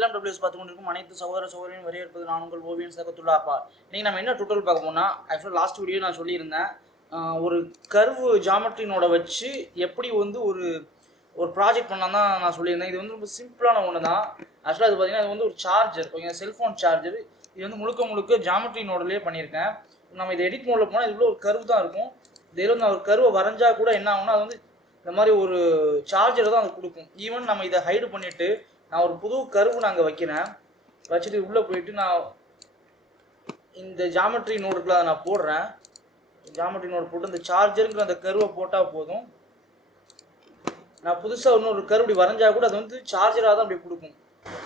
எல்லாம் டபிள்யூஎஸ் பார்த்து கொண்டிருக்கும் அனைத்து சகோதர சகோதரியும் வரவேற்பது நான் உங்கள் ஓவியன் சகத்துள்ளாப்பா. நீங்கள் நம்ம என்ன டுட்டோரியல் பார்க்க போனால், ஆக்சுவலாக லாஸ்ட் வீடியோ நான் சொல்லியிருந்தேன், ஒரு கர்வு ஜாமெட்ரி நோட வச்சு எப்படி வந்து ஒரு ப்ராஜெக்ட் பண்ணலாம் தான் நான் சொல்லியிருந்தேன். இது வந்து ரொம்ப சிம்பிளான ஒன்று தான். ஆக்சுவலாக அது பார்த்தீங்கன்னா அது வந்து ஒரு சார்ஜர், ஓகே, செல்ஃபோன் சார்ஜர். இது வந்து முழுக்க ஜாமெட்ரி நோட்லேயே பண்ணியிருக்கேன். நம்ம இதை எடிட் மோடில் போனால் இவ்வளோ ஒரு கர்வு தான் இருக்கும். இதில் வந்து நான் ஒரு கருவை வரைஞ்சா கூட என்ன ஆகும்னா அது வந்து இந்த மாதிரி ஒரு சார்ஜர் தான் அது கொடுக்கும். ஈவன் நம்ம இதை ஹைடு பண்ணிவிட்டு நான் ஒரு புது கர்வு நான் அங்கே வைக்கிறேன். வச்சுட்டு உள்ளே போயிட்டு நான் இந்த ஜாமெட்ரி நோடுக்குள்ள அதை நான் போடுறேன். ஜாமெட்ரி நோடு போட்டு இந்த சார்ஜருங்கிற அந்த கருவை போட்டால் போதும். நான் புதுசாக இன்னொரு கரு இப்படி வரைஞ்சா கூட அது வந்து சார்ஜராக தான் அப்படி கொடுக்கும்.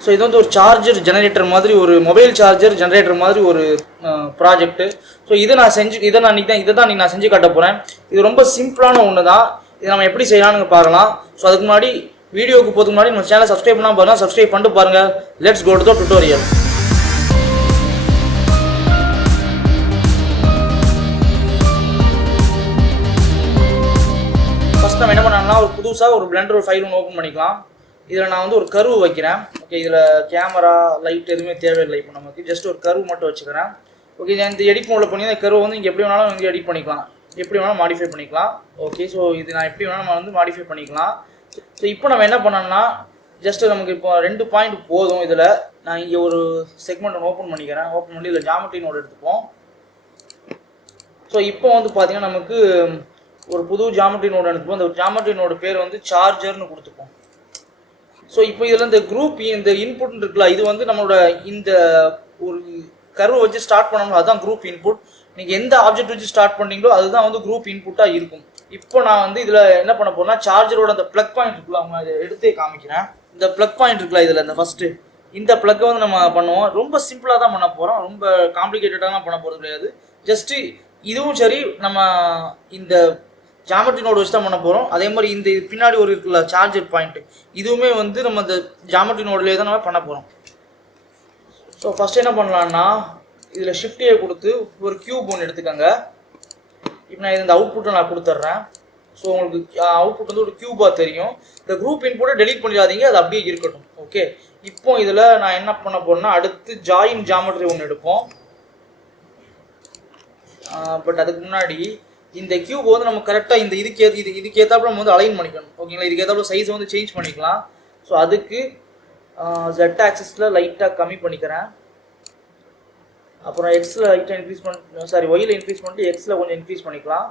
ஸோ இது வந்து ஒரு சார்ஜர் ஜெனரேட்டர் மாதிரி, ஒரு மொபைல் சார்ஜர் ஜெனரேட்டர் மாதிரி ஒரு ப்ராஜெக்ட்டு. ஸோ இதை நான் செஞ்சு காட்ட போகிறேன். இது ரொம்ப சிம்பிளான ஒன்று தான். இதை நம்ம எப்படி செய்யலாம்னு பார்க்கலாம். ஸோ அதுக்கு முன்னாடி வீடியோவுக்கு போகிறதுக்கு முன்னாடி நம்ம சேனலை சப்ஸ்கிரைப் பண்ணால் பாருங்கள், சப்ஸ்கிரைப் பண்ணிட்டு பாருங்கள். Let's go to the tutorial. First நம்ம என்ன பண்ணலாம்னா ஒரு புதுசாக ஒரு பிளெண்டர் ஃபைல் ஒன்று ஓப்பன் பண்ணிக்கலாம். இதில் நான் வந்து ஒரு கர்வு வைக்கிறேன். ஓகே, இதில் கேமரா லைட் எதுவுமே தேவையில்லை. இப்போ நமக்கு ஜஸ்ட் ஒரு கர்வு மட்டும் வச்சுக்கிறேன். ஓகே, இந்த எடிட் மோடில் பண்ணி இந்த கர்வை வந்து இங்கே எப்படி வேணாலும் வந்து எடிட் பண்ணிக்கலாம், எப்படி வேணாலும் மாடிஃபை பண்ணிக்கலாம். ஓகே, ஸோ இது நான் எப்படி வேணாலும் நம்ம வந்து மாடிஃபை பண்ணிக்கலாம். ஸோ இப்போ நம்ம என்ன பண்ணோம்னா ஜஸ்ட்டு நமக்கு இப்போ 2 பாயிண்ட் போதும். இதில் நான் இங்கே ஒரு செக்மெண்ட் ஒன்று ஓப்பன் பண்ணிக்கிறேன். ஓப்பன் பண்ணி இதில் ஜாமெட்ரி நோடு எடுத்துப்போம். ஸோ இப்போ வந்து பார்த்தீங்கன்னா நமக்கு ஒரு புது ஜாமெட்ரி நோடு எடுத்துப்போம். அந்த ஜாமெட்ரி நோடு பேர் வந்து சார்ஜர்னு கொடுத்துப்போம். ஸோ இப்போ இதில் இந்த குரூப் இந்த இன்புட் இருக்குல்ல, இது வந்து நம்மளோட இந்த ஒரு கர்வை வச்சு ஸ்டார்ட் பண்ணணும், அதுதான் குரூப் இன்புட். நீங்கள் எந்த ஆப்ஜெக்ட் வச்சு ஸ்டார்ட் பண்ணீங்களோ அதுதான் வந்து குரூப் இன்புட்டாக இருக்கும். இப்போ நான் வந்து இதில் என்ன பண்ண போறேன்னா சார்ஜரோட அந்த ப்ளக் பாயிண்ட் இருக்குல்ல, அவங்க அதை எடுத்தே காமிக்கிறேன். இந்த ப்ளக் பாயிண்ட் இருக்குல்ல இதில், இந்த ஃபஸ்ட்டு இந்த ப்ளக்கை வந்து நம்ம பண்ணுவோம். ரொம்ப சிம்பிளாக தான் பண்ண போகிறோம், ரொம்ப காம்ப்ளிகேட்டடாக பண்ண போகிறது கிடையாது. ஜஸ்ட்டு இதுவும் சரி, நம்ம இந்த ஜாமெட்ரி நோடு வச்சு தான் பண்ண போகிறோம். அதே மாதிரி இந்த பின்னாடி ஒரு இருக்குல்ல சார்ஜர் பாயிண்ட், இதுவுமே வந்து நம்ம இந்த ஜாமெட்ரி நோட்லேயே தான் நம்ம பண்ண போகிறோம். ஸோ ஃபஸ்ட்டு என்ன பண்ணலான்னா இதில் ஷிஃப்டியை கொடுத்து ஒரு கியூப் ஒன்று எடுத்துக்கோங்க. இப்போ நான் இந்த அவுட்புட்டை நான் கொடுத்துட்றேன். ஸோ உங்களுக்கு அவுட்புட் வந்து ஒரு கியூபாக தெரியும். இந்த குரூப் இன்புட்டை டெலீட் பண்ணிடாதீங்க, அது அப்படியே இருக்கட்டும். ஓகே, இப்போ இதில் நான் என்ன பண்ண போகிறேன்னா அடுத்து ஜாயின் ஜாமெட்ரி ஒன்று எடுப்போம். பட் அதுக்கு முன்னாடி இந்த கியூப் வந்து நம்ம கரெக்டாக இந்த இதுக்கு ஏற்றாப்புல நம்ம வந்து அலைன் பண்ணிக்கணும். ஓகேங்களா, இதுக்கு ஏற்றாப்புல சைஸை வந்து சேஞ்ச் பண்ணிக்கலாம். ஸோ அதுக்கு Z ஆக்சிஸில் லைட்டாக கம்மி பண்ணிக்கிறேன். அப்புறம் எக்ஸில் லைட்டாக இன்க்ரீஸ் ஒயில் இன்க்ரீஸ் பண்ணிட்டு எக்ஸில் கொஞ்சம் இன்க்ரீஸ் பண்ணிக்கலாம்.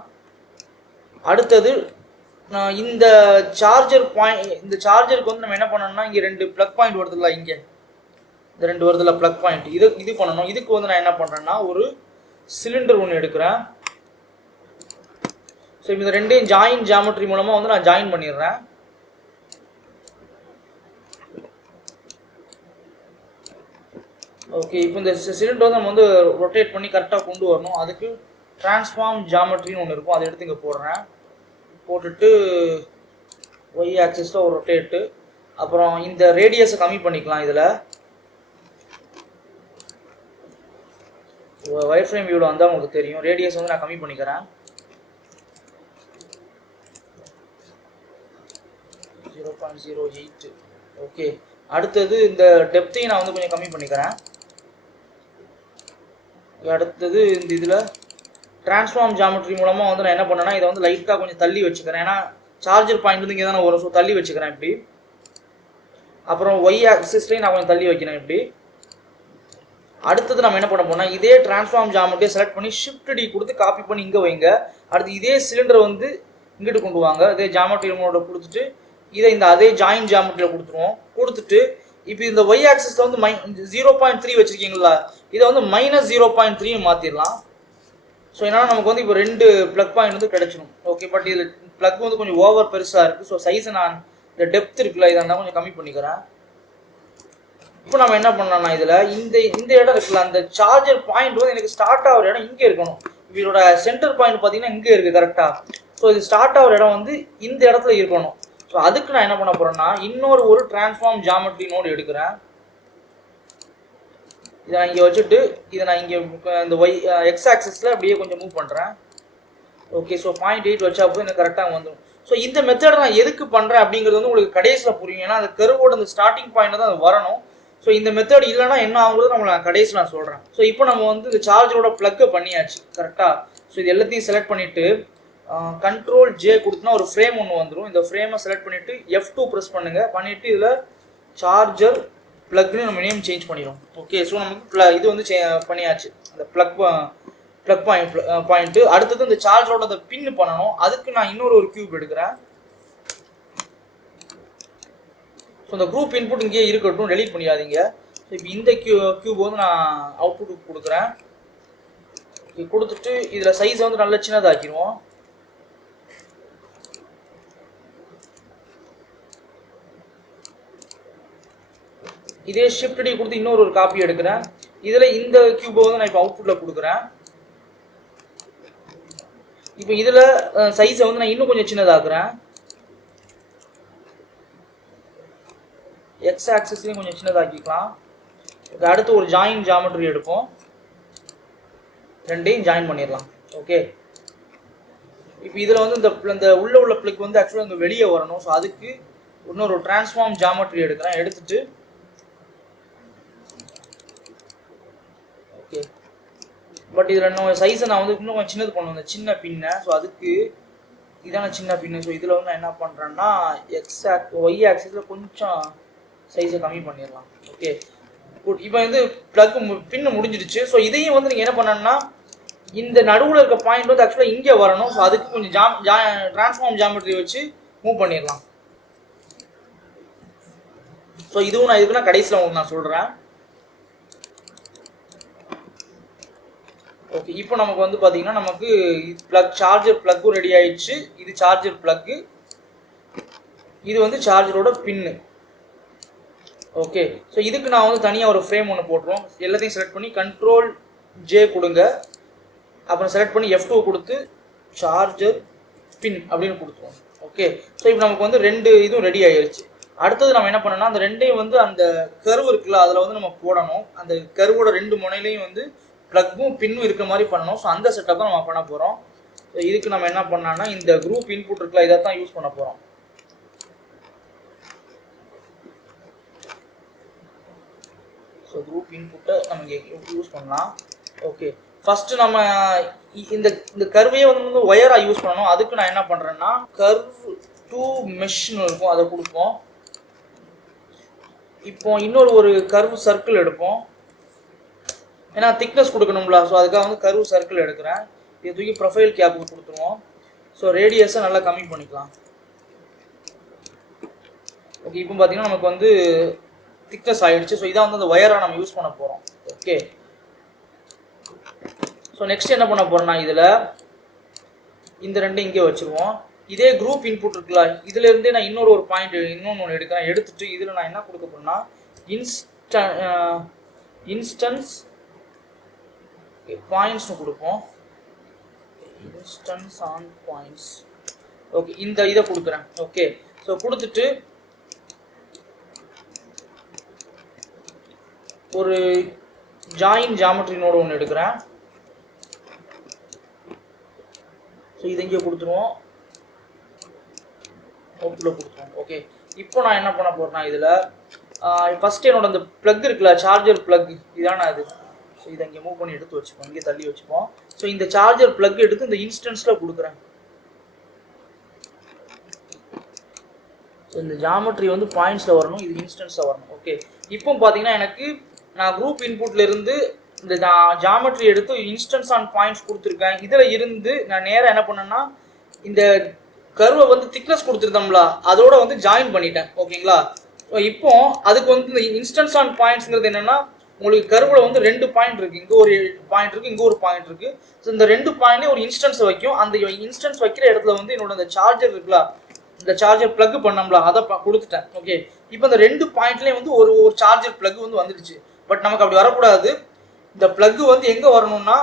அடுத்தது இந்த சார்ஜர் பாயிண்ட், இந்த சார்ஜருக்கு வந்து நம்ம என்ன பண்ணணும்னா இங்கே 2 ப்ளக் பாயிண்ட் வருதுல்ல, இங்கே இந்த 2 வருதுல்ல ப்ளக் பாயிண்ட், இது பண்ணணும். இதுக்கு வந்து நான் என்ன பண்ணுறேன்னா ஒரு சிலிண்டர் ஒன்று எடுக்கிறேன். ஸோ இந்த 2ஐயும் ஜாயின் ஜாமெட்ரி மூலமாக வந்து நான் ஜாயின் பண்ணிடுறேன். ஓகே, இப்போ இந்த சிலிண்டர் வந்து நம்ம வந்து ரொட்டேட் பண்ணி கரெக்டாக கொண்டு வரணும். அதுக்கு டிரான்ஸ்ஃபார்ம் ஜாமெட்ரின்னு ஒன்று இருக்கும், அதை எடுத்து இங்கே போடுறேன். போட்டுட்டு ஒய் ஆக்சிஸில் ஒரு ரொட்டேட்டு, அப்புறம் இந்த ரேடியஸை கம்மி பண்ணிக்கலாம். இதில் ஒயர் ஃப்ரேம் வியூவில் வந்தால் உங்களுக்கு தெரியும். ரேடியஸ் வந்து நான் கம்மி பண்ணிக்கிறேன். 0.08. ஓகே, அடுத்தது இந்த டெப்த்தையும் நான் வந்து கொஞ்சம் கம்மி பண்ணிக்கிறேன். அடுத்தது இந்த இதில் டிரான்ஸ்ஃபார்ம் ஜாமெட்ரி மூலமாக வந்து நான் என்ன பண்ணேன்னா இதை வந்து லைட்டாக கொஞ்சம் தள்ளி வச்சுக்கிறேன். ஏன்னா சார்ஜர் பாயிண்ட் வந்து இங்கே தானே வரும். ஸோ தள்ளி வச்சுக்கிறேன் இப்படி. அப்புறம் ஒய் ஆக்சிஸ்லேயும் நான் கொஞ்சம் தள்ளி வைக்கிறேன் இப்படி. அடுத்தது நம்ம என்ன பண்ண போனால் இதே டிரான்ஸ்ஃபார்ம் ஜாமெட்ரியை செலக்ட் பண்ணி ஷிஃப்ட் டி கொடுத்து காப்பி பண்ணி இங்கே வைங்க. அடுத்து இதே சிலிண்டரை வந்து இங்கிட்டு கொண்டு வாங்க. இதே ஜாமெட்ரி மோட கொடுத்துட்டு இதை இந்த அதே ஜாயின் ஜாமெட்ரியில் கொடுத்துருவோம். கொடுத்துட்டு இப்போ இந்த ஒய் ஆக்சிஸில் வந்து 0.3 வச்சுருக்கீங்களா, இதை வந்து -0.3 மாற்றிடலாம். ஸோ என்னால் நமக்கு வந்து இப்போ 2 ப்ளக் பாயிண்ட் வந்து கிடச்சிடும். ஓகே, பட் இதில் ப்ளக் வந்து கொஞ்சம் ஓவர் பெருசாக இருக்குது. ஸோ சைஸை நான் இந்த டெப்த் இருக்குல்ல இதை நான் கொஞ்சம் கம்மி பண்ணிக்கிறேன். இப்போ நம்ம என்ன பண்ணலாம்னா இதில் இந்த இடம் இருக்குல்ல, அந்த சார்ஜர் பாயிண்ட் வந்து எனக்கு ஸ்டார்ட் ஆகிற இடம் இங்கே இருக்கணும். இப்போ இதோட சென்டர் பாயிண்ட் பார்த்தீங்கன்னா இங்கே இருக்குது கரெக்டாக. ஸோ இது ஸ்டார்ட் ஆகிற இடம் வந்து இந்த இடத்துல இருக்கணும். ஸோ அதுக்கு நான் என்ன பண்ண போகிறேன்னா ஒரு டிரான்ஸ்ஃபார்ம் ஜாமெட்ரி நோடு எடுக்கிறேன். இதை நான் இங்கே வச்சுட்டு இதை நான் இங்கே இந்த எக்ஸ் ஆக்சிஸில் அப்படியே கொஞ்சம் மூவ் பண்ணுறேன். ஓகே, ஸோ 0.8 வச்சா போது எனக்கு கரெக்டாக வந்துடும். ஸோ இந்த மெத்தட் நான் எதுக்கு பண்ணுறேன் அப்படிங்கிறது வந்து உங்களுக்கு கடைசியில் புரியும். ஏன்னா அந்த கர்வோட அந்த ஸ்டார்டிங் பாயிண்ட் தான் அது வரணும். ஸோ இந்த மெத்தட் இல்லைன்னா என்ன ஆகுறது நம்மளை கடைசியில் நான் சொல்கிறேன். ஸோ இப்போ நம்ம வந்து இந்த சார்ஜரோட ப்ளக்கை பண்ணியாச்சு கரெக்டாக. ஸோ இது எல்லாத்தையும் செலக்ட் பண்ணிவிட்டு கண்ட்ரோல் ஜே கொடுத்தனா ஒரு ஃப்ரேம் ஒன்று வந்துடும். இந்த ஃப்ரேமை செலக்ட் பண்ணிவிட்டு F2 ப்ரெஸ் பண்ணுங்கள். பண்ணிவிட்டு இதில் சார்ஜர் ப்ளக்னு நம்ம நேம் சேஞ்ச் பண்ணிடும். ஓகே, ஸோ நமக்கு இது வந்து பண்ணியாச்சு அந்த ப்ளக் பாயிண்ட்டு. அடுத்தது இந்த சார்ஜரோட அந்த பின்னு பண்ணணும். அதுக்கு நான் இன்னொரு கியூப் எடுக்கிறேன். ஸோ இந்த குரூப் இன்புட் இங்கேயே இருக்கட்டும், டெலீட் பண்ணிடாதீங்க. ஸோ இப்போ இந்த கியூப் வந்து நான் அவுட்புட் கொடுக்குறேன். கொடுத்துட்டு இதில் சைஸை வந்து நல்லா சின்னதாக்கிடுவோம். இதே ஷிஃப்ட் டி கொடுத்து இன்னொரு காப்பி எடுக்கிறேன். இதில் இந்த கியூபை வந்து நான் இப்போ அவுட்புட்டில் கொடுக்குறேன். இப்போ இதில் சைஸை வந்து நான் இன்னும் கொஞ்சம் சின்னதாக்குறேன். எக்ஸ் ஆக்சிஸ்லையும் கொஞ்சம் சின்னதாக்கிக்கலாம். அடுத்து ஒரு ஜாயின் ஜாமெட்ரி எடுப்போம். ரெண்டையும் ஜாயின் பண்ணிடலாம். ஓகே, இப்போ இதில் வந்து இந்த உள்ள பிளக் வந்து ஆக்சுவலாக இங்கே வெளியே வரணும். ஸோ அதுக்கு இன்னொரு டிரான்ஸ்ஃபார்ம் ஜாமெட்ரி எடுக்கிறேன். எடுத்துட்டு ஓகே, பட் இதில் இன்னும் சைஸை நான் வந்து இன்னும் கொஞ்சம் சின்னது பண்ணுவேன், இந்த சின்ன பின்னை. ஸோ அதுக்கு இதான சின்ன பின்னு. ஸோ இதில் வந்து நான் என்ன பண்ணுறேன்னா ஒய் ஆக்சிஸில் கொஞ்சம் சைஸை கம்மி பண்ணிடலாம். Okay good. இப்போ வந்து ப்ளக் பின்னு முடிஞ்சிடுச்சு. ஸோ இதையும் வந்து நீங்கள் என்ன பண்ணணும்னா இந்த நடுவில் இருக்க பாயிண்ட் வந்து ஆக்சுவலாக இங்கே வரணும். ஸோ அதுக்கு கொஞ்சம் டிரான்ஸ்ஃபார்ம் ஜாமெட்ரி வச்சு மூவ் பண்ணிடலாம். ஸோ இதுவும் நான் இதுக்கு கடைசியில் உங்களுக்கு நான் சொல்கிறேன். ஓகே, இப்போ நமக்கு வந்து பார்த்தீங்கன்னா நமக்கு சார்ஜர் ப்ளக்கும் ரெடி ஆயிடுச்சு. இது சார்ஜர் ப்ளக்கு, இது வந்து சார்ஜரோட பின்னு. ஓகே, ஸோ இதுக்கு நான் வந்து தனியாக ஒரு ஃப்ரேம் ஒன்று போட்டுருவோம். எல்லாத்தையும் செலக்ட் பண்ணி கண்ட்ரோல் ஜே கொடுங்க. அப்புறம் செலக்ட் பண்ணி F2 கொடுத்து சார்ஜர் பின் அப்படின்னு கொடுத்துருவோம். ஓகே, ஸோ இப்போ நமக்கு வந்து ரெண்டு இதுவும் ரெடி ஆயிடுச்சு. அடுத்தது நம்ம என்ன பண்ணோம்னா அந்த ரெண்டையும் வந்து அந்த கர்வ் இருக்குல்ல அதில் வந்து நம்ம போடணும். அந்த கர்வோட ரெண்டு முனையிலையும் வந்து ப்ளக்கும் பின்னும் இருக்கிற மாதிரி பண்ணணும். ஸோ அந்த செட்டப் தான் நம்ம பண்ண போகிறோம். ஸோ இதுக்கு நம்ம என்ன பண்ணோம்னா இந்த குரூப் இன்புட் இருக்குல்ல இதை தான் யூஸ் பண்ண போகிறோம். ஸோ குரூப் இன்புட்டை நம்ம யூஸ் பண்ணலாம். ஓகே, ஃபஸ்ட்டு நம்ம இந்த கர்வையே வந்து ஒயராக யூஸ் பண்ணணும். அதுக்கு நான் என்ன பண்ணுறேன்னா கர்வ் டு மெஷ்னு இருக்கும், அதை கொடுப்போம். இப்போ இன்னொரு கர்வ் சர்க்கிள் எடுப்போம். ஏன்னா திக்னஸ் கொடுக்கணும்ல, ஸோ அதுக்காக வந்து கர்வ் சர்க்கிள் எடுக்கிறேன். இதை தூக்கி ப்ரொஃபைல் கேப்புக்கு கொடுத்துருவோம். ஸோ ரேடியஸை நல்லா கம்மி பண்ணிக்கலாம். ஓகே, இப்போ பார்த்தீங்கன்னா நமக்கு வந்து திக்னஸ் ஆகிடுச்சு. ஸோ இதான் வந்து அந்த ஒயராக நம்ம யூஸ் பண்ண போகிறோம். ஓகே, ஸோ நெக்ஸ்ட் என்ன பண்ண போகிறோம்னா இதில் இந்த ரெண்டும் இங்கே வச்சுருவோம். இதே குரூப் இன்புட் இருக்குல்ல இதுலேருந்தே நான் இன்னொரு இன்னொன்று எடுக்கிறேன். எடுத்துட்டு இதில் நான் என்ன கொடுக்க போகிறேன்னா இன்ஸ்டன்ஸ் பாயிண்ட்ஸ்னு கொடுப்போம். Instance on points. ஓகே, இந்த இதை கொடுக்குறேன். ஓகே, ஸோ கொடுத்துட்டு ஒரு ஜாயின் ஜாமெட்ரி நோடு ஒன்று எடுக்கிறேன். ஸோ இதை இங்கே கொடுத்துருவோம், அவுட்புட்டில் கொடுத்துருவோம். ஓகே, இப்போ நான் என்ன பண்ண போகிறேன்னா இதில் ஃபஸ்ட்டு என்னோட அந்த ப்ளக் இருக்குல்ல சார்ஜர் ப்ளக் இதான அது. ஸோ இதை இங்கே மூவ் பண்ணி எடுத்து வச்சுப்போம், இங்கே தள்ளி வச்சுப்போம். ஸோ இந்த சார்ஜர் ப்ளக் எடுத்து இந்த இன்ஸ்டன்ஸில் கொடுக்குறேன். ஸோ இந்த ஜாமெட்ரி வந்து பாயிண்ட்ஸில் வரணும், இது இன்ஸ்டன்ஸில் வரணும். ஓகே, இப்போ பார்த்தீங்கன்னா எனக்கு நான் குரூப் இன்புட்லேருந்து இந்த ஜாமெட்ரி எடுத்து இன்ஸ்டன்ஸ் ஆன் பாயிண்ட்ஸ் கொடுத்துருக்கேன். இதில் இருந்து நான் நேராக என்ன பண்ணேன்னா இந்த கர்வை வந்து திக்னஸ் கொடுத்துருந்தோம்ல அதோட வந்து ஜாயின் பண்ணிட்டேன். ஓகேங்களா, இப்போ அதுக்கு வந்து இந்த இன்ஸ்டன்ஸ் ஆன் பாயிண்ட்ஸ்ங்கிறது என்னென்னா உங்களுக்கு கர்வில் வந்து ரெண்டு பாயிண்ட் இருக்குது, இங்கே ஒரு பாயிண்ட் இருக்குது, இங்கே ஒரு பாயிண்ட் இருக்குது. ஸோ இந்த ரெண்டு பாயிண்ட்லேயே ஒரு இன்ஸ்டன்ஸ் வைக்கும். அந்த இன்ஸ்டன்ஸ் வைக்கிற இடத்துல வந்து என்னோட அந்த சார்ஜர் இருக்குல்ல இந்த சார்ஜர் ப்ளக் பண்ணோம்ல அதை கொடுத்துட்டேன். ஓகே, இப்போ இந்த ரெண்டு பாயிண்ட்லேயும் வந்து ஒரு சார்ஜர் ப்ளக் வந்து வந்துடுச்சு. பட் நமக்கு அப்படி வரக்கூடாது. இந்த ப்ளக் வந்து எங்கே வரணும்னா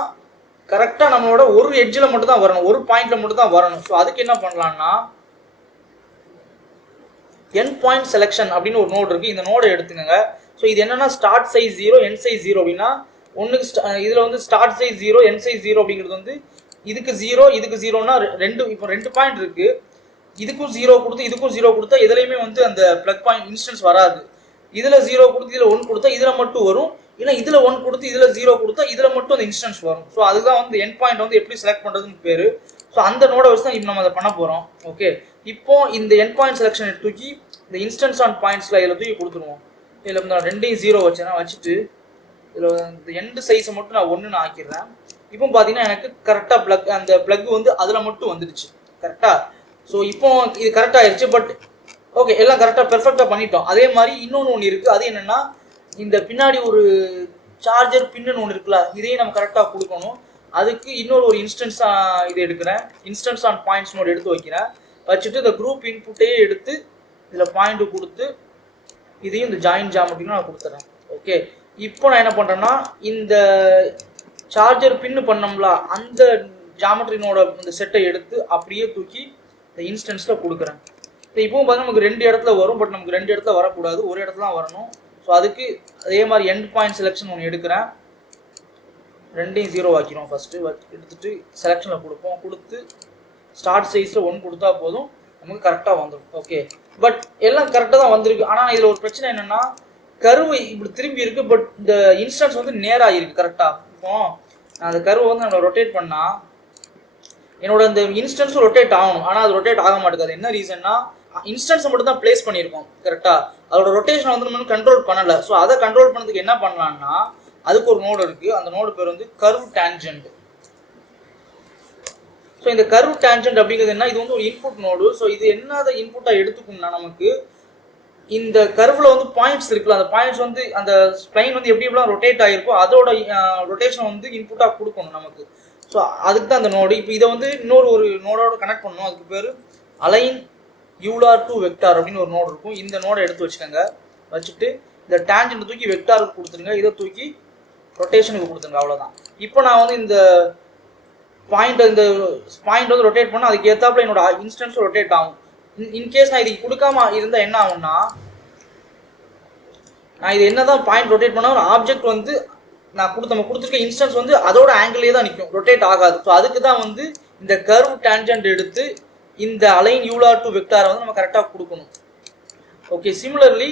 கரெக்டாக நம்மளோட ஒரு எட்ஜில் மட்டும் தான் வரணும், ஒரு பாயிண்ட்ல மட்டும் தான் வரணும். ஸோ அதுக்கு என்ன பண்ணலாம்னா என் பாயிண்ட் செலெக்ஷன் அப்படின்னு ஒரு நோடு இருக்குது, இந்த நோடை எடுத்துக்கோங்க. ஸோ இது என்னன்னா ஸ்டார்ட் சைஸ் 0 என் சைஸ் 0 அப்படின்னா ஒன்றுக்கு இதில் வந்து ஸ்டார்ட் சைஸ் 0 என் சைஸ் 0 அப்படிங்கிறது வந்து இதுக்கு 0 இதுக்கு 0னா இப்போ ரெண்டு பாயிண்ட் இருக்குது. இதுக்கும் 0 கொடுத்து இதுக்கும் 0 கொடுத்தா எதுலையுமே வந்து அந்த ப்ளக் பாயிண்ட் இன்ஸ்டன்ஸ் வராது. இதில் 0 கொடுத்து இதில் 1 கொடுத்தா இதில் மட்டும் வரும், இல்லை இதில் 1 கொடுத்து இதில் 0 கொடுத்தா இதில் மட்டும் அந்த இன்ஸ்டன்ஸ் வரும். ஸோ அதுதான் வந்து எண்ட் பாயிண்ட் வந்து எப்படி செலக்ட் பண்ணுறதுன்னு பேர். ஸோ அந்த நோடை வச்சு தான் இப்போ நம்ம அதை பண்ண போகிறோம். ஓகே, இப்போ இந்த எண்ட் பாயிண்ட் செலெக்ஷன் தூக்கி இந்த இன்ஸ்டன்ஸ் ஆன் பாயிண்ட்ஸில் இதில் தூக்கி கொடுத்துருவோம். இதில் நான் ரெண்டையும் 0 வச்சேன்னா வச்சுட்டு இதில் இந்த எண்டு சைஸை மட்டும் நான் 1ன்னு ஆக்கிடுறேன். இப்போ பார்த்தீங்கன்னா எனக்கு கரெக்டாக அந்த ப்ளக் வந்து அதில் மட்டும் வந்துடுச்சு கரெக்டாக. ஸோ இப்போ இது கரெக்டாக ஆயிடுச்சு. பட் ஓகே, எல்லாம் கரெக்டாக பெர்ஃபெக்டாக பண்ணிட்டோம். அதே மாதிரி ஒன்று இருக்குது. அது என்னென்னா இந்த பின்னாடி ஒரு சார்ஜர் பின்னு ஒன்று இருக்குல்ல, இதையும் நம்ம கரெக்டாக கொடுக்கணும். அதுக்கு ஒரு இன்ஸ்டன்ஸ் இது எடுக்கிறேன், இன்ஸ்டன்ஸ் ஆன் பாயிண்ட்ஸ் நோட் எடுத்து வைக்கிறேன். வச்சுட்டு இந்த குரூப் இன்புட்டையே எடுத்து இதில் பாயிண்ட்டு கொடுத்து இதையும் இந்த ஜாயின் ஜாமெட்ரியும் நான் கொடுத்துட்றேன். ஓகே, இப்போ நான் என்ன பண்ணுறேன்னா இந்த சார்ஜர் பின்னு பண்ணோம்ல அந்த ஜாமெட்ரினோட இந்த செட்டை எடுத்து அப்படியே தூக்கி இந்த இன்ஸ்டன்ஸில் கொடுக்குறேன். இப்போவும் பார்த்தீங்கன்னா நமக்கு 2 இடத்துல வரும். பட் நமக்கு 2 இடத்துல வரக்கூடாது, ஒரு இடத்துல தான் வரணும். ஸோ அதுக்கு அதே மாதிரி எண்ட் பாயிண்ட் செலெக்ஷன் ஒன்று எடுக்கிறேன். ரெண்டையும் 0 ஆக்கிடும். ஃபஸ்ட்டு எடுத்துகிட்டு செலெக்ஷனில் கொடுப்போம். கொடுத்து ஸ்டார்ட் சைஸில் 1 கொடுத்தா போதும், நமக்கு கரெக்டாக வந்துடும். ஓகே, பட் எல்லாம் கரெக்டாக தான் வந்திருக்கு. ஆனால் இதில் ஒரு பிரச்சனை என்னென்னா கருவு இப்படி திரும்பி இருக்குது. பட் இந்த இன்ஸ்டன்ஸ் வந்து நேராக இருக்குது கரெக்டாக. இப்போ நான் அந்த கருவை வந்து நம்ம ரொட்டேட் பண்ணால் என்னோட அந்த இன்ஸ்டன்ஸும் ரொட்டேட் ஆகணும். ஆனால் அது ரொட்டேட் ஆக மாட்டேங்குது. என்ன ரீசன்னா இன்ஸ்டன்ஸை மட்டும் தான் பிளேஸ் பண்ணியிருக்கோம் கரெக்டாக. அதோட ரொட்டேஷனை வந்து நம்ம கண்ட்ரோல் பண்ணலை. ஸோ அதை கண்ட்ரோல் பண்ணதுக்கு என்ன பண்ணலான்னா அதுக்கு ஒரு நோடு இருக்குது. அந்த நோடு பேர் வந்து கர்வ் டேன்ஜென்ட். ஸோ இந்த கர்வ் டேன்ஜென்ட் அப்படிங்கிறது என்ன, இது வந்து ஒரு இன்புட் நோடு. ஸோ இது என்னதை இன்புட்டாக எடுத்துக்கணும்னா நமக்கு இந்த கர்வில் வந்து பாயிண்ட்ஸ் இருக்குல்ல, அந்த பாயிண்ட்ஸ் வந்து அந்த ஸ்ப்ளைன் வந்து எப்படி எப்படிலாம் ரொட்டேட் ஆகிருக்கோ அதோட ரொட்டேஷன் வந்து இன்புட்டாக கொடுக்கணும் நமக்கு. ஸோ அதுக்கு தான் அந்த நோடு. இப்போ இதை வந்து ஒரு நோடோட கனெக்ட் பண்ணணும். அதுக்கு பேர் அலைன் யூலார் டு வெக்டார் அப்படின்னு ஒரு நோடு இருக்கும். இந்த நோடை எடுத்து வச்சுக்கோங்க. வச்சுட்டு இந்த டேன்ஜென்ட் தூக்கி வெக்டாருக்கு கொடுத்துருங்க, இதை தூக்கி ரொட்டேஷனுக்கு கொடுத்துருங்க. அவ்வளோதான். இப்போ நான் வந்து இந்த பாயிண்ட் வந்து ரொட்டேட் பண்ணால் அதுக்கு ஏற்றாப்புல என்னோட இன்ஸ்டன்ஸும் ரொட்டேட் ஆகும். இன்கேஸ் நான் இதுக்கு கொடுக்காம இருந்தால் என்ன ஆகும்னா, நான் இது என்ன தான் பாயிண்ட் ரொட்டேட் பண்ணால் ஒரு ஆப்ஜெக்ட் வந்து நம்ம கொடுத்துருக்க இன்ஸ்டன்ஸ் வந்து அதோட ஆங்கிளே தான் நிற்கும், ரொட்டேட் ஆகாது. ஸோ அதுக்கு தான் வந்து இந்த கர்வ் டேன்ஜென்ட் எடுத்து இந்த அலைன் யூலார் டு வெக்டாரை வந்து நம்ம கரெக்டாக கொடுக்கணும். ஓகே, சிமிலர்லி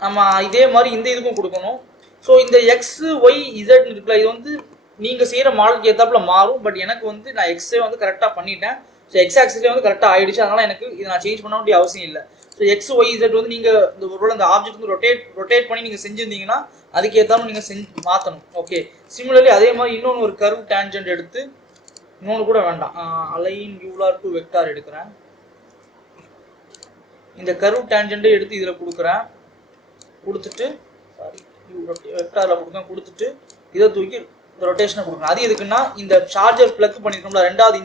நம்ம இதே மாதிரி இந்த இதுக்கும் கொடுக்கணும். ஸோ இந்த எக்ஸ் ஒய் இசட் இருக்குல்ல, இது வந்து நீங்கள் செய்கிற மாடலுக்கு ஏற்றாப்புல மாறும். பட் எனக்கு வந்து நான் எக்ஸே வந்து கரெக்டாக பண்ணிட்டேன். ஸோ எக்ஸ் ஆக்சிஸ்லேயே வந்து கரெக்டாக ஆகிடுச்சு. அதனால் எனக்கு இதை நான் சேஞ்ச் பண்ண வேண்டிய அவசியம் இல்லை. ஸோ எக்ஸ் ஒய் இசட் வந்து நீங்கள் இந்த ஒரு அந்த ஆப்ஜெக்ட் வந்து ரொட்டேட் பண்ணி நீங்கள் செஞ்சுருந்தீங்கன்னா அதுக்கு ஏற்றாலும் நீங்கள் மாற்றணும். ஓகே, சிமிலர்லி அதே மாதிரி ஒரு கர்வ் டேன்ஜென்ட் எடுத்து கூட வேண்டாம், அலைன் யூலார் டு வெக்டார் எடுக்கிறேன். இந்த கர்வ் டேன்ஜென்ட்டை எடுத்து இதில் கொடுக்குறேன். கொடுத்துட்டு வெக்டாரில் கொடுத்துட்டு இதை தூக்கி இந்த ரொட்டேஷனை கொடுக்கணும். அது எதுக்குன்னா இந்த சார்ஜர் பிளக் பண்ணியிருக்கோம்ல ரெண்டாவது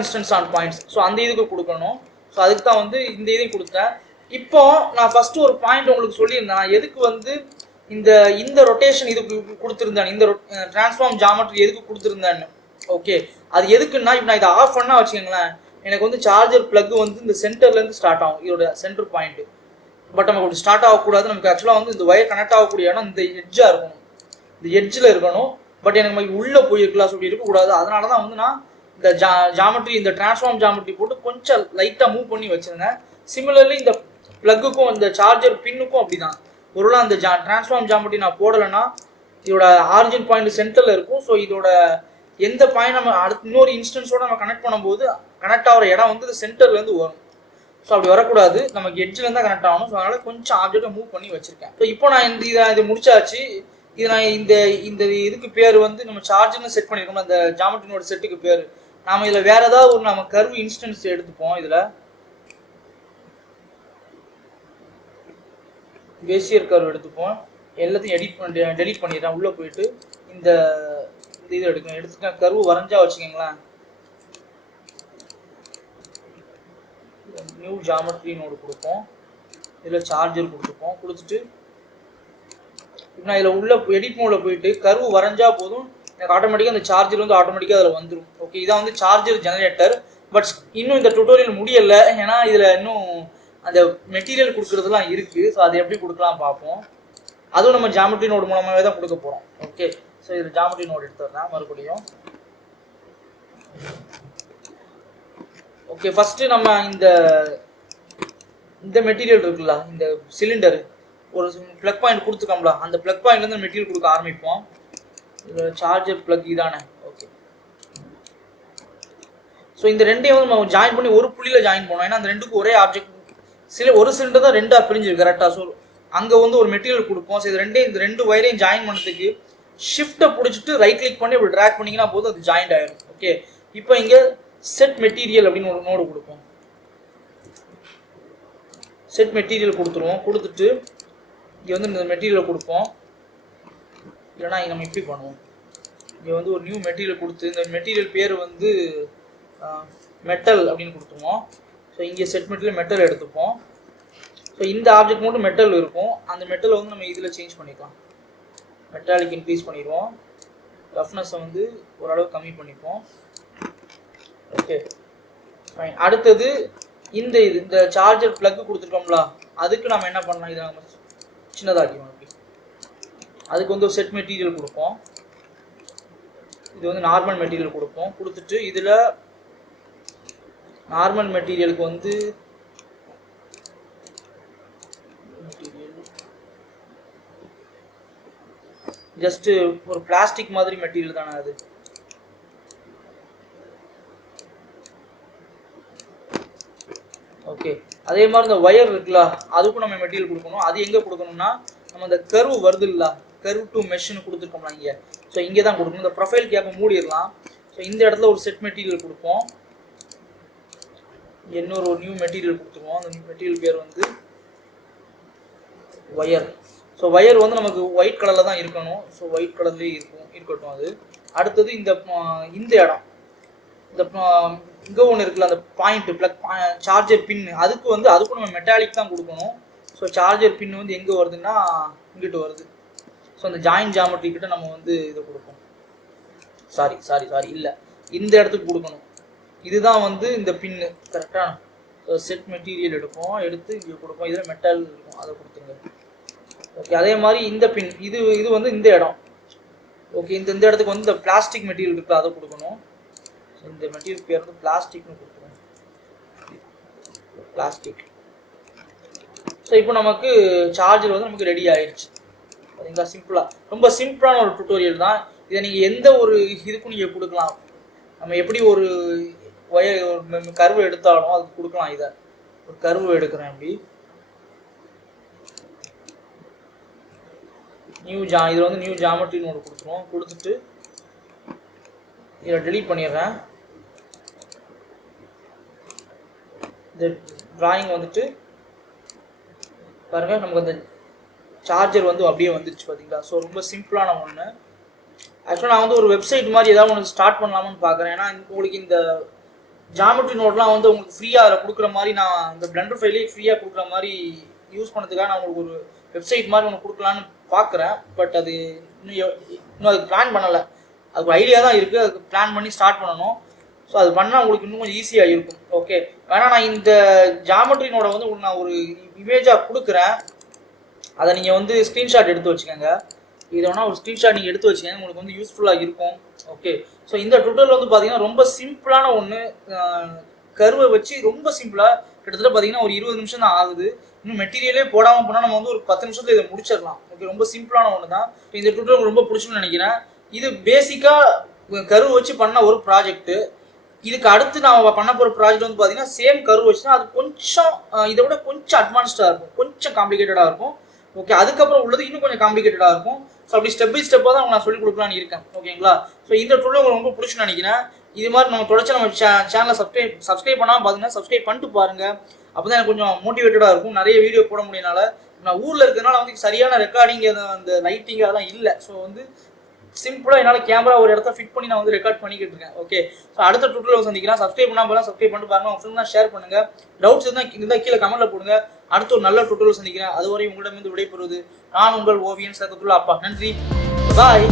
இன்ஸ்டன்ஸ் ஆன் பாயிண்ட்ஸ், ஸோ அந்த இதுக்கு கொடுக்கணும். ஸோ அதுக்கு தான் வந்து இந்த இதையும் கொடுத்தேன். இப்போ நான் ஃபஸ்ட்டு ஒரு பாயிண்ட் உங்களுக்கு சொல்லியிருந்தேன், எதுக்கு வந்து இந்த ரொட்டேஷன் இதுக்கு கொடுத்துருந்தேன், இந்த டிரான்ஸ்ஃபார்ம் ஜாமெட்ரி எதுக்கு கொடுத்துருந்தேன்னு. ஓகே, அது எதுக்குன்னா இப்போ நான் இதை ஆஃப் பண்ணால் வச்சுக்கோங்களேன், எனக்கு வந்து சார்ஜர் பிளக் வந்து இந்த சென்டர்லேருந்து ஸ்டார்ட் ஆகும், இதோட சென்டர் பாயிண்ட். பட் நமக்கு அப்படி ஸ்டார்ட் ஆகக்கூடாது. நமக்கு ஆக்சுவலாக வந்து இந்த ஒயர் கனெக்ட் ஆகக்கூடிய இடம் இந்த எட்ஜாக இருக்கணும், இந்த எட்ஜில் இருக்கணும். பட் எனக்கு உள்ளே போயிருக்கலாம், அப்படி இருக்கக்கூடாது. அதனால தான் வந்து நான் இந்த ஜாமெட்ரி இந்த டிரான்ஸ்ஃபார்ம் ஜாமெட்ரி போட்டு கொஞ்சம் லைட்டாக மூவ் பண்ணி வச்சுருந்தேன். சிமிலர்லி இந்த ப்ளக்குக்கும் இந்த சார்ஜர் பின்னுக்கும் அப்படி தான். ஒருவேளை அந்த டிரான்ஸ்ஃபார்ம் ஜாமெட்ரி நான் போடலைன்னா இதோட ஆரிஜின் பாயிண்ட் சென்டரில் இருக்கும். ஸோ இதோட எந்த பாயிண்ட் நம்ம அடுத்து இன்னொரு இன்ஸ்டன்ஸோட நம்ம கனெக்ட் பண்ணும்போது கனெக்ட் ஆகிற இடம் வந்து சென்டர்லேருந்து வரும். ஸோ அப்படி வரக்கூடாது, நமக்கு எட்ஜில் தான் கனெக்ட் ஆகணும். ஸோ அதனால் கொஞ்சம் ஆப்ஜெக்டை மூவ் பண்ணி வச்சுருக்கேன். ஸோ இப்போ நான் இது முடிச்சாச்சு. இது நான் இந்த இதுக்கு பேர் வந்து நம்ம சார்ஜர்னு செட் பண்ணியிருக்கோம், அந்த ஜாமெட்ரினோட செட்டுக்கு பேர். நாம் இதில் வேறு ஏதாவது ஒரு நம்ம கர்வ் இன்ஸ்டன்ஸ் எடுத்துப்போம். இதில் பேசியர் கர்வ் எடுத்துப்போம். எல்லாத்தையும் டெலீட் பண்ணிடுறேன். உள்ளே போயிட்டு இந்த இது எடுத்துட்டு கர்வ் வரைஞ்சா வச்சுக்கோங்களேன். நியூ ஜாமெட்ரி நோடு கொடுப்போம். இதில் சார்ஜர் கொடுத்துப்போம். கொடுத்துட்டு நான் இதில் உள்ள எடிட் மோடில் போயிட்டு கர்வ் வரைஞ்சா போதும், எனக்கு ஆட்டோமேட்டிக்காக அந்த சார்ஜர் வந்து ஆட்டோமேட்டிக்காக அதில் வந்துடும். ஓகே, இதான் வந்து சார்ஜர் ஜெனரேட்டர். பட் இன்னும் இந்த டுட்டோரியல் முடியலை, ஏன்னா இதில் இன்னும் அந்த மெட்டீரியல் கொடுக்குறதுலாம் இருக்குது. ஸோ அது எப்படி கொடுக்கலாம் பார்ப்போம். அதுவும் நம்ம ஜாமெட்ரி நோடு மூலமாகவே தான் கொடுக்க போகிறோம். ஓகே, ஸோ இதில் ஜாமெட்ரி நோடு எடுத்துடுறேன் மறுபடியும். ஓகே, ஃபஸ்ட்டு நம்ம இந்த இந்த மெட்டீரியல் இருக்குல்ல, இந்த சிலிண்டர் ஒரு ப்ளக் பாயிண்ட் கொடுத்துக்கோம்ல, அந்த ப்ளக் பாயிண்ட்லேருந்து மெட்டீரியல் கொடுக்க ஆரம்பிப்போம். இதில் சார்ஜர் ப்ளக் இதானே, ஓகே. ஸோ இந்த ரெண்டையும் வந்து நம்ம ஜாயின் பண்ணி ஒரு புள்ளியில் ஜாயின் பண்ணோம். ஏன்னா அந்த ரெண்டுக்கும் ஒரே ஆப்ஜெக்ட், ஒரு சிலிண்டர் தான் ரெண்டாக பிரிஞ்சிருக்கு கரெக்டாக. ஸோ அங்கே வந்து ஒரு மெட்டீரியல் கொடுப்போம். ஸோ இந்த ரெண்டு வயரையும் ஜாயின் பண்ணுறதுக்கு ஷிஃப்ட்டை பிடிச்சிட்டு ரைட் கிளிக் பண்ணி இப்படி ட்ராக் பண்ணிங்கன்னா போதும், அது ஜாயிண்ட் ஆகிடும். ஓகே, இப்போ இங்கே செட் மெட்டீரியல் அப்படின்னு ஒரு நோடு கொடுப்போம். செட் மெட்டீரியல் கொடுத்துருவோம். கொடுத்துட்டு இங்கே வந்து இந்த மெட்டீரியலை கொடுப்போம். இல்லைனா நம்ம இப்படி பண்ணுவோம். இங்கே வந்து ஒரு நியூ மெட்டீரியல் கொடுத்து இந்த மெட்டீரியல் பேர் வந்து மெட்டல் அப்படின்னு கொடுத்துருவோம். ஸோ இங்கே செட் மெட்டீரியல் மெட்டல் எடுத்துப்போம். ஸோ இந்த ஆப்ஜெக்ட் மட்டும் மெட்டல் இருக்கும். அந்த மெட்டலை வந்து நம்ம இதில் சேஞ்ச் பண்ணிக்கலாம். மெட்டாலிக் இன்க்ரீஸ் பண்ணிடுவோம். ரஃப்னஸை வந்து ஓரளவு கம்மி பண்ணிப்போம். Okay fine. அடுத்தது இந்த சார்ஜர் ப்ளக் கொடுத்துருக்கோம்ல, அதுக்கு நம்ம என்ன பண்ணலாம், இதை நம்ம சின்னதாக்கிடுவோம். அப்படி அதுக்கு வந்து ஒரு செட் மெட்டீரியல் கொடுப்போம். இது வந்து நார்மல் மெட்டீரியல் கொடுப்போம். கொடுத்துட்டு இதில் நார்மல் மெட்டீரியலுக்கு வந்து ஜஸ்ட் ஒரு பிளாஸ்டிக் மாதிரி மெட்டீரியல் தானே அது. ஓகே, அதே மாதிரி இந்த ஒயர் இருக்குல்ல, அதுக்கும் நம்ம மெட்டீரியல் கொடுக்கணும். அது எங்கே கொடுக்கணும்னா நம்ம இந்த கர்வ் வருது இல்லை, கர்வ் டு மெஷ்னு கொடுத்துருக்கோம்ல இங்கே. ஸோ இங்கே தான் கொடுக்கணும். இந்த ப்ரொஃபைல் கேப்பை மூடிடலாம். ஸோ இந்த இடத்துல ஒரு செட் மெட்டீரியல் கொடுப்போம். இன்னொரு நியூ மெட்டீரியல் கொடுத்துருவோம். அந்த மெட்டீரியல் பேர் வந்து ஒயர். ஸோ ஒயர் வந்து நமக்கு ஒயிட் கலரில் தான் இருக்கணும். ஸோ ஒயிட் கலர்லேயே இருக்கட்டும் அது. அடுத்தது இந்த இடம், இந்த இங்கே ஒன்று இருக்குல்ல, அந்த பாயிண்ட் ப்ளக் சார்ஜர் பின், அதுக்கும் நம்ம மெட்டாலிக் தான் கொடுக்கணும். ஸோ சார்ஜர் பின் வந்து எங்கே வருதுன்னா இங்கிட்டு வருது. ஸோ அந்த ஜாயின் ஜாமெட்ரி கிட்ட நம்ம வந்து இதை கொடுப்போம். சாரி இல்லை, இந்த இடத்துக்கு கொடுக்கணும். இதுதான் வந்து இந்த பின்னு கரெக்டாக. ஸோ செட் மெட்டீரியல் எடுத்து இங்கே கொடுப்போம். இதில் மெட்டல் இருக்கும், அதை கொடுத்துருங்க. ஓகே, அதே மாதிரி இந்த பின் இது வந்து இந்த இடம். ஓகே, இந்த இடத்துக்கு வந்து இந்த பிளாஸ்டிக் மெட்டீரியல் இருக்குது, அதை கொடுக்கணும். இந்த மெட்டீரியல் பேர் வந்து பிளாஸ்டிக்னு கொடுத்துருவோம். பிளாஸ்டிக். ஸோ இப்போ நமக்கு சார்ஜர் வந்து நமக்கு ரெடி ஆயிடுச்சு. பார்த்தீங்களா, சிம்பிளாக, ரொம்ப சிம்பிளான ஒரு டுட்டோரியல் தான். இதை நீங்கள் எந்த ஒரு இதுக்கும் நீங்கள் கொடுக்கலாம். நம்ம எப்படி ஒரு கர்வு எடுத்தாலும் அதுக்கு கொடுக்கலாம். இதை ஒரு கர்வு எடுக்கிறேன். அப்படி இதில் வந்து நியூ ஜாமெட்ரின்னு ஒன்று கொடுத்துருவோம். கொடுத்துட்டு இதை டெலீட் பண்ணிடுறேன். இந்த டிராயிங் வந்துட்டு பாருங்கள், நமக்கு அந்த சார்ஜர் வந்து அப்படியே வந்துருச்சு. பார்த்தீங்களா. ஸோ ரொம்ப சிம்பிளான ஒன்று. ஆக்சுவலாக நான் வந்து ஒரு வெப்சைட் மாதிரி ஏதாவது ஒன்று ஸ்டார்ட் பண்ணலாமான்னு பார்க்குறேன். ஏன்னா உங்களுக்கு இந்த ஜாமெட்ரி நோட்லாம் வந்து உங்களுக்கு ஃப்ரீயாக அதில் கொடுக்குற மாதிரி, நான் இந்த பிளெண்டர் ஃபைலே ஃப்ரீயாக கொடுக்குற மாதிரி யூஸ் பண்ணுறதுக்காக நான் உங்களுக்கு ஒரு வெப்சைட் மாதிரி ஒன்று கொடுக்கலான்னு பார்க்குறேன். பட் அது இன்னும் அதுக்கு பிளான் பண்ணலை. அதுக்கு ஐடியா தான் இருக்குது, அதுக்கு பிளான் பண்ணி ஸ்டார்ட் பண்ணணும். ஸோ அது பண்ணால் உங்களுக்கு இன்னும் கொஞ்சம் ஈஸியாக இருக்கும். ஓகே, வேணால் நான் இந்த ஜாமெட்ரினோட வந்து நான் ஒரு இமேஜாக கொடுக்குறேன். அதை நீங்கள் வந்து ஸ்க்ரீன்ஷாட் எடுத்து வச்சுக்கோங்க. இதை வேணால் ஒரு ஸ்க்ரீன்ஷாட் நீங்கள் எடுத்து வச்சுக்கோங்க, உங்களுக்கு வந்து யூஸ்ஃபுல்லாக இருக்கும். ஓகே, ஸோ இந்த டுட்டோரியல் வந்து பார்த்தீங்கன்னா ரொம்ப சிம்பிளான ஒன்று. கருவை வச்சு ரொம்ப சிம்பிளாக, கிட்டத்தட்ட பார்த்தீங்கன்னா ஒரு 20 நிமிஷம் தான் ஆகுது. இன்னும் மெட்டீரியலே போடாமல் போனால் நம்ம வந்து ஒரு 10 நிமிஷத்தில் இதை முடிச்சிடலாம். ஓகே, ரொம்ப சிம்பிளான ஒன்று தான். இந்த டுட்டோரியல் ரொம்ப பிடிச்சுன்னு நினைக்கிறேன். இது பேசிக்காக கருவை வச்சு பண்ண ஒரு ப்ராஜெக்ட்டு. இதுக்கு அடுத்து நான் பண்ண போகிற ப்ராஜெக்ட் வந்து பார்த்தீங்கன்னா சேம் கர்வ் வச்சுன்னா அது கொஞ்சம் இதை விட கொஞ்சம் அட்வான்ஸ்டாக இருக்கும், கொஞ்சம் காம்ப்ளிகேட்டடாக இருக்கும். ஓகே, அதுக்கப்புறம் உள்ளது இன்னும் கொஞ்சம் காம்ப்ளிகேட்டடாக இருக்கும். ஸோ அப்படி ஸ்டெப் பை ஸ்டெப்பாக தான் நான் சொல்லிக் கொடுக்கலான்னு இருக்கேன். ஓகேங்களா. ஸோ இந்த டுட்டோரியல் உங்களுக்கு ரொம்ப பிடிச்சுன்னு நினைக்கிறேன். இது மாதிரி நம்ம தொடர்ச்சி நம்ம சேனலை சப்ஸ்கிரைப் பண்ணாமல் பார்த்தீங்கன்னா சப்ஸ்கிரைப் பண்ணிட்டு பாருங்கள். அப்போ தான் எனக்கு கொஞ்சம் மோட்டிவேட்டடாக இருக்கும். நிறைய வீடியோ போட முடியனால, நான் ஊரில் இருக்கிறதுனால வந்து சரியான ரெக்கார்டிங் அந்த லைட்டிங் அதெல்லாம் இல்லை. ஸோ வந்து சிம்பிளாக என்னால் கேமரா ஒரு இடத்த ஃபிட் பண்ணி நான் வந்து ரெக்கார்ட் பண்ணிக்கிட்டு இருக்கேன். ஓகே, ஸோ அடுத்த டுட்டோரியல் சந்திக்கிறேன். சப்ஸ்கிரைப் பண்ணாமல் சப்ஸ்கிரைப் பண்ணிட்டு பாருங்கள். உங்கள் ஃப்ரெண்ட்லாம் ஷேர் பண்ணுங்கள். டவுட்ஸ் இருந்தால் கீழே கமெண்ட்டில் போடுங்க. அடுத்த ஒரு நல்ல டுட்டோரியல் சந்திக்கிறேன். அதுவரை உங்களிடமிருந்து விடைபெறுவது நான் உங்கள் ஓவியன் சகத்துல்லா அப்பா. நன்றி, பாய்.